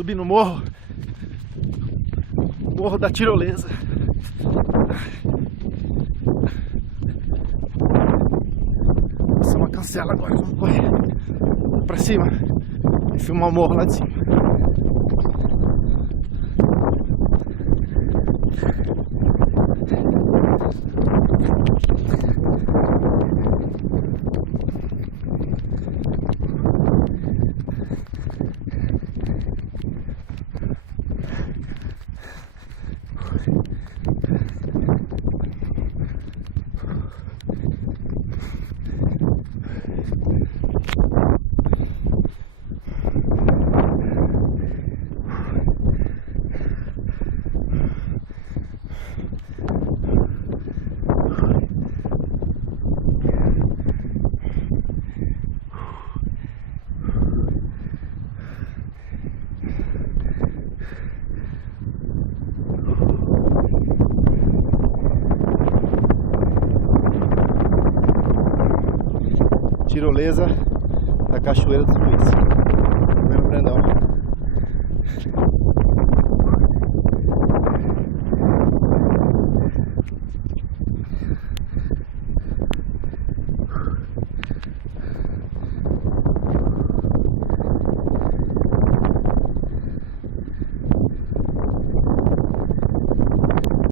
Subi no morro. Morro da Tirolesa. Nossa, uma cancela agora, vamos correr pra cima e filmar o morro lá de cima. Tirolesa da cachoeira dos Luiz. Primeiro grandão.